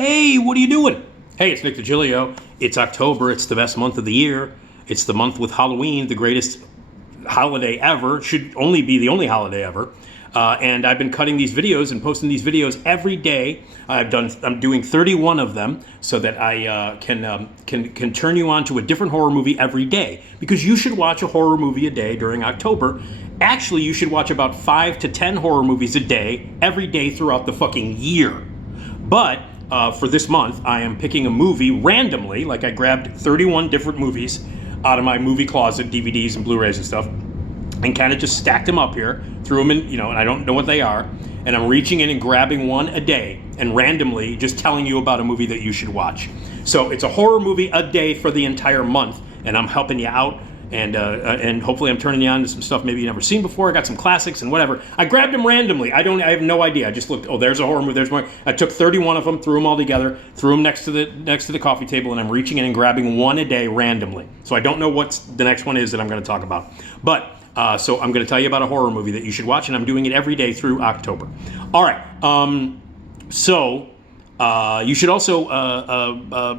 Hey, what are you doing? Hey, it's Nick Digilio. It's October. It's the best month of the year. It's the month with Halloween, the greatest holiday ever. Should only be the only holiday ever. And I've been cutting these videos and posting these videos every day. I'm doing 31 of them so that I can turn you on to a different horror movie every day. Because you should watch a horror movie a day during October. Actually, you should watch about 5 to 10 horror movies a day, every day throughout the fucking year. But for this month, I am picking a movie randomly. Like I grabbed 31 different movies out of my movie closet, DVDs and Blu-rays and stuff, and kind of just stacked them up here, threw them in, and I don't know what they are, and I'm reaching in and grabbing one a day and randomly just telling you about a movie that you should watch. So it's a horror movie a day for the entire month, and I'm helping you out, and hopefully I'm turning you on to some stuff maybe you've never seen before. I got some classics and whatever. I grabbed them randomly. I have no idea. I just looked, oh, there's a horror movie, there's more. I took 31 of them, threw them all together, threw them next to the coffee table, and I'm reaching in and grabbing one a day randomly. So I don't know what the next one is that I'm going to talk about. But so I'm going to tell you about a horror movie that you should watch, and I'm doing it every day through October. All right. You should also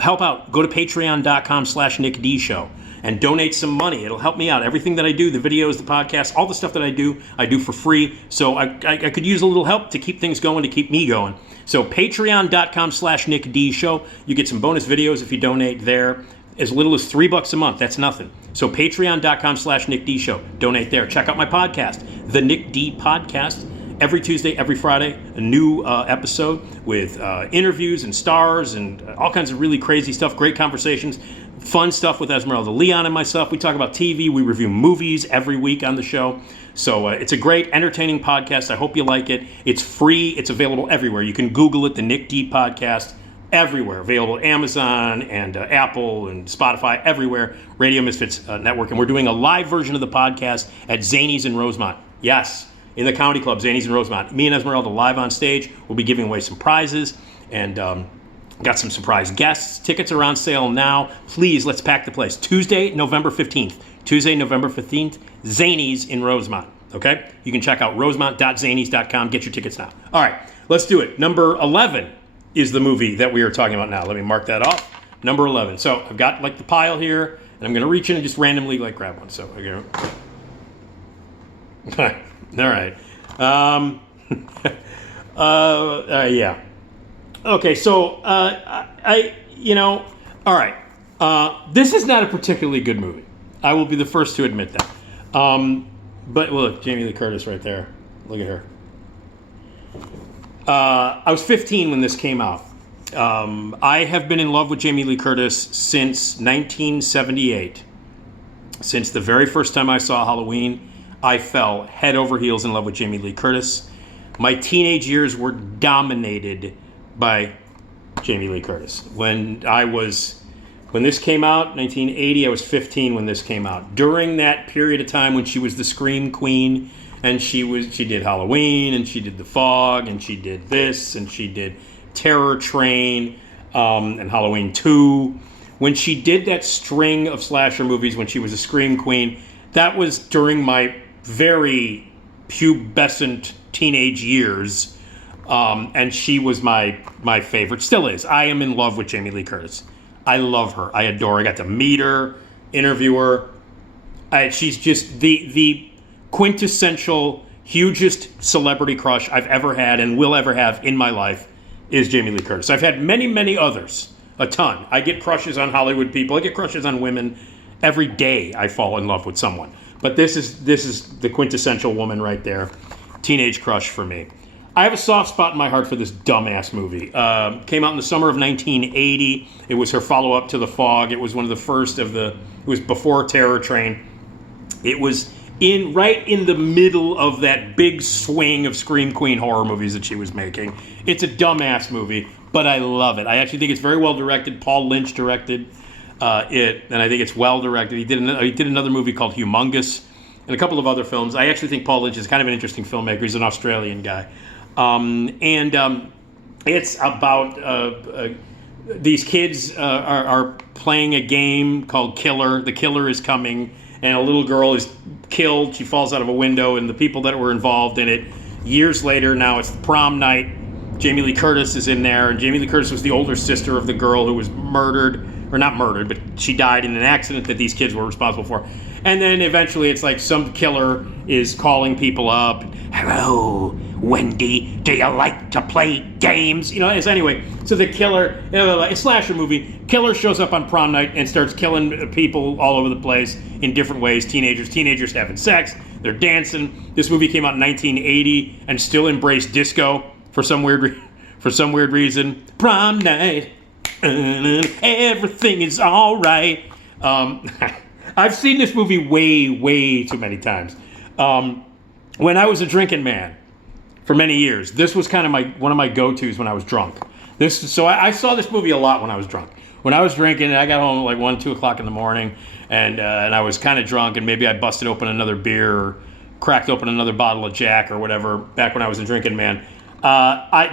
help out. Go to patreon.com/NickDShow and donate some money. It'll help me out. Everything that I do, the videos, the podcasts, all the stuff that I do for free. So I could use a little help to keep things going, to keep me going. So patreon.com/NickDShow. You get some bonus videos if you donate there. As little as $3 a month. That's nothing. So patreon.com/NickDShow. Donate there. Check out my podcast, The Nick D Podcast. Every Tuesday, every Friday, a new episode with interviews and stars and all kinds of really crazy stuff, great conversations, fun stuff with Esmeralda Leon and myself. We talk about TV. We review movies every week on the show. So it's a great, entertaining podcast. I hope you like it. It's free. It's available everywhere. You can Google it, The Nick D Podcast. Everywhere. Available at Amazon and Apple and Spotify, everywhere. Radio Misfits Network. And we're doing a live version of the podcast at Zanies in Rosemont. Yes, in the Comedy Club, Zanies in Rosemont. Me and Esmeralda live on stage. We'll be giving away some prizes and got some surprise guests. Tickets are on sale now. Please, let's pack the place. Tuesday, November 15th. Tuesday, November 15th, Zanies in Rosemont. Okay? You can check out rosemont.zanies.com. Get your tickets now. All right, let's do it. Number 11 is the movie that we are talking about now. Let me mark that off. Number 11. So I've got like the pile here, and I'm going to reach in and just randomly like grab one. So I'm going to... All right. Yeah. Okay, so all right. This is not a particularly good movie. I will be the first to admit that. But look, Jamie Lee Curtis right there. Look at her. I was 15 when this came out. I have been in love with Jamie Lee Curtis since 1978. Since the very first time I saw Halloween, I fell head over heels in love with Jamie Lee Curtis. My teenage years were dominated by Jamie Lee Curtis. When this came out, 1980, I was 15 when this came out. During that period of time when she was the Scream Queen, and she did Halloween, and she did The Fog, and she did this, and she did Terror Train, and Halloween 2. When she did that string of slasher movies when she was a Scream Queen, that was during my very pubescent teenage years, and she was my favorite, still is. I am in love with Jamie Lee Curtis. I love her. I adore her. I got to meet her, interview her. She's just the quintessential, hugest celebrity crush I've ever had and will ever have in my life is Jamie Lee Curtis. I've had many, many others, a ton. I get crushes on Hollywood people. I get crushes on women. Every day I fall in love with someone. But this is the quintessential woman right there. Teenage crush for me. I have a soft spot in my heart for this dumbass movie. Came out in the summer of 1980. It was her follow-up to The Fog. It was one of the first it was before Terror Train. It was right in the middle of that big swing of Scream Queen horror movies that she was making. It's a dumbass movie, but I love it. I actually think it's very well directed. Paul Lynch directed it, and I think it's well directed. He did another movie called Humongous and a couple of other films. I actually think Paul Lynch is kind of an interesting filmmaker. He's an Australian guy. It's about these kids are playing a game called Killer. The killer is coming, and a little girl is killed. She falls out of a window, and the people that were involved in it, years later, now it's prom night. Jamie Lee Curtis is in there, and Jamie Lee Curtis was the older sister of the girl who was murdered, or not murdered, but she died in an accident that these kids were responsible for. And then eventually it's like some killer is calling people up. Hello, Wendy, do you like to play games? Anyway, so the killer, a slasher movie, killer shows up on prom night and starts killing people all over the place in different ways. Teenagers having sex, they're dancing. This movie came out in 1980 and still embraced disco for some weird reason. Prom night, everything is all right. I've seen this movie way too many times. When I was a drinking man for many years, this was kind of one of my go-tos when I was drunk. So I saw this movie a lot when I was drunk. When I was drinking, I got home at like 1, 2 o'clock in the morning, and I was kind of drunk, and maybe I busted open another beer or cracked open another bottle of Jack or whatever back when I was a drinking man.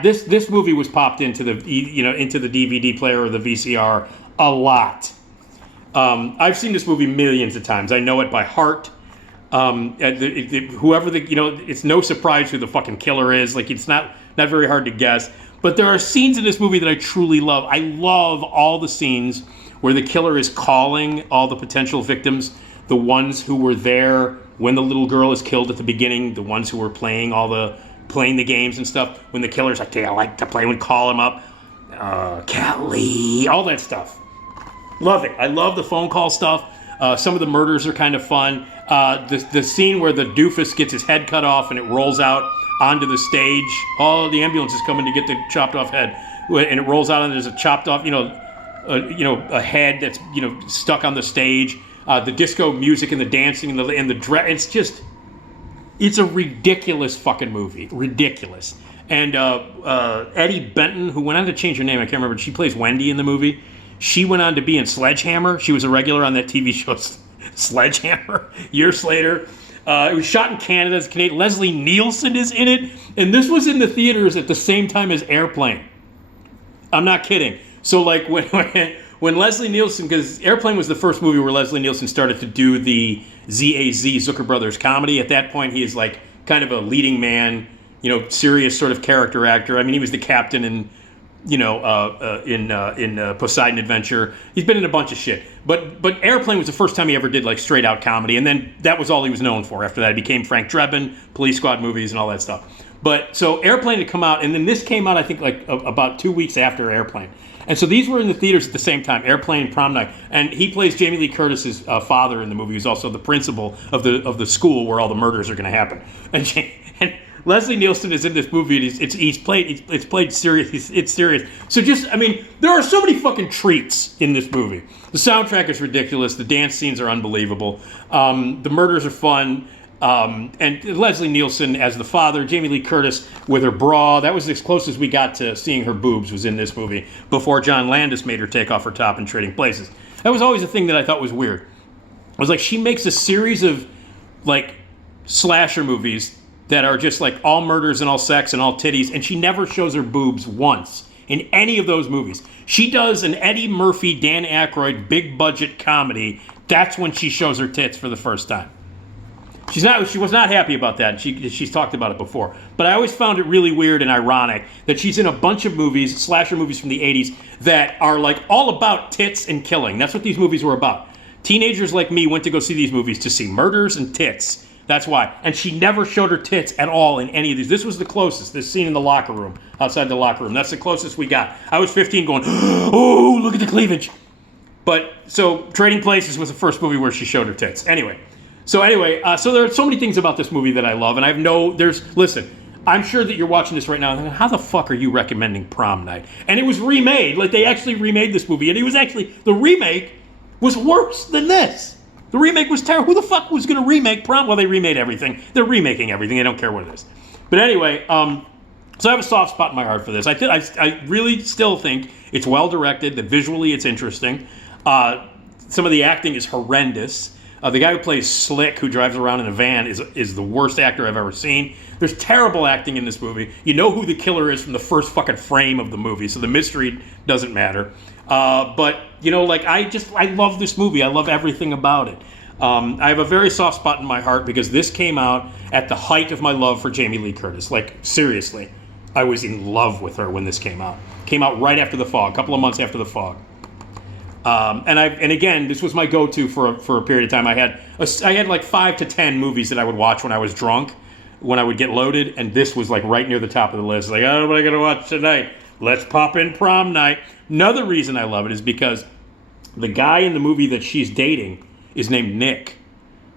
This movie was popped into the DVD player or the VCR a lot. I've seen this movie millions of times. I know it by heart. It's no surprise who the fucking killer is. Like, it's not very hard to guess. But there are scenes in this movie that I truly love. I love all the scenes where the killer is calling all the potential victims, the ones who were there when the little girl is killed at the beginning, the ones who were playing the games and stuff. When the killer's like, "Do you like to play?" Would call him up, Kelly, all that stuff. Love it. I love the phone call stuff. Some of the murders are kind of fun. The scene where the doofus gets his head cut off and it rolls out onto the stage. Oh, the ambulance is coming to get the chopped off head, and it rolls out and there's a chopped off, a head that's stuck on the stage. The disco music and the dancing and the dress. It's a ridiculous fucking movie. Ridiculous. And Eddie Benton, who went on to change her name, I can't remember. She plays Wendy in the movie. She went on to be in Sledgehammer. She was a regular on that TV show, Sledgehammer, years later. It was shot in Canada. It's Canadian. Leslie Nielsen is in it. And this was in the theaters at the same time as Airplane. I'm not kidding. So, like, when Leslie Nielsen, because Airplane was the first movie where Leslie Nielsen started to do the ZAZ, Zucker Brothers comedy. At that point, he is, like, kind of a leading man, serious sort of character actor. I mean, he was the captain in Poseidon Adventure. He's been in a bunch of shit. But Airplane was the first time he ever did like straight out comedy, and then that was all he was known for. After that, he became Frank Drebin, Police Squad movies, and all that stuff. But so Airplane had come out, and then this came out, I think, like about 2 weeks after Airplane. And so these were in the theaters at the same time, Airplane and Prom Night. And he plays Jamie Lee Curtis's father in the movie, who's also the principal of the school where all the murders are going to happen. And Leslie Nielsen is in this movie, and it's played serious. It's serious. So there are so many fucking treats in this movie. The soundtrack is ridiculous. The dance scenes are unbelievable. The murders are fun. And Leslie Nielsen as the father, Jamie Lee Curtis with her bra. That was as close as we got to seeing her boobs was in this movie before John Landis made her take off her top in Trading Places. That was always a thing that I thought was weird. I was like, she makes a series of like slasher movies that are just like all murders and all sex and all titties, and she never shows her boobs once in any of those movies. She does an Eddie Murphy, Dan Aykroyd, big budget comedy. That's when she shows her tits for the first time. She was not happy about that. She's talked about it before. But I always found it really weird and ironic that she's in a bunch of movies, slasher movies from the 80s, that are like all about tits and killing. That's what these movies were about. Teenagers like me went to go see these movies to see murders and tits. That's why. And she never showed her tits at all in any of these. This was the closest, this scene in the locker room, outside the locker room. That's the closest we got. I was 15 going, oh, look at the cleavage. But, so Trading Places was the first movie where she showed her tits. So there are so many things about this movie that I love, and listen, I'm sure that you're watching this right now and thinking, how the fuck are you recommending Prom Night? And it was remade, like they actually remade this movie, and the remake was worse than this. The remake was terrible. Who the fuck was going to remake Prom? Well, they remade everything. They're remaking everything. They don't care what it is. But anyway, so I have a soft spot in my heart for this. I really still think it's well directed, that visually it's interesting. Some of the acting is horrendous. The guy who plays Slick, who drives around in a van, is the worst actor I've ever seen. There's terrible acting in this movie. You know who the killer is from the first fucking frame of the movie, so the mystery doesn't matter. But, I love this movie. I love everything about it. I have a very soft spot in my heart because this came out at the height of my love for Jamie Lee Curtis. Like, seriously. I was in love with her when this came out. Came out right after The Fog, a couple of months after The Fog. And again, this was my go-to for a period of time. I had like 5 to 10 movies that I would watch when I was drunk, when I would get loaded, and this was like right near the top of the list. Like, oh, what am I gonna watch tonight? Let's pop in Prom Night. Another reason I love it is because the guy in the movie that she's dating is named Nick.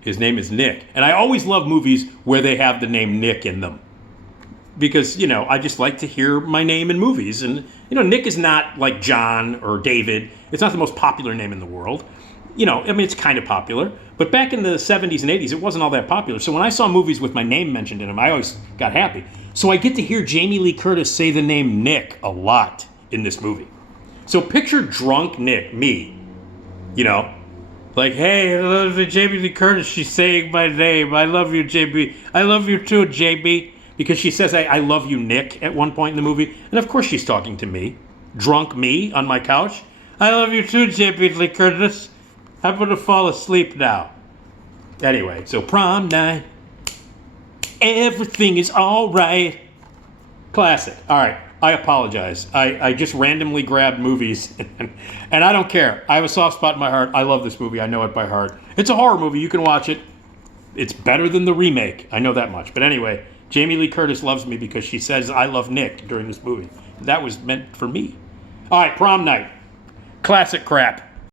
His name is Nick, and I always love movies where they have the name Nick in them. Because, you know, I just like to hear my name in movies. And, you know, Nick is not like John or David. It's not the most popular name in the world. You know, I mean, it's kind of popular. But back in the 70s and 80s, it wasn't all that popular. So when I saw movies with my name mentioned in them, I always got happy. So I get to hear Jamie Lee Curtis say the name Nick a lot in this movie. So picture drunk Nick, me, you know, like, hey, I love Jamie Lee Curtis. She's saying my name. I love you, JB. I love you too, JB. Because she says, I love you, Nick, at one point in the movie. And of course she's talking to me. Drunk me on my couch. I love you too, Jamie Lee Curtis. I'm going to fall asleep now. Anyway, so Prom Night. Everything is all right. Classic. All right, I apologize. I just randomly grabbed movies, and I don't care. I have a soft spot in my heart. I love this movie. I know it by heart. It's a horror movie. You can watch it. It's better than the remake. I know that much. But anyway, Jamie Lee Curtis loves me because she says, I love Nick during this movie. That was meant for me. All right, Prom Night. Classic crap.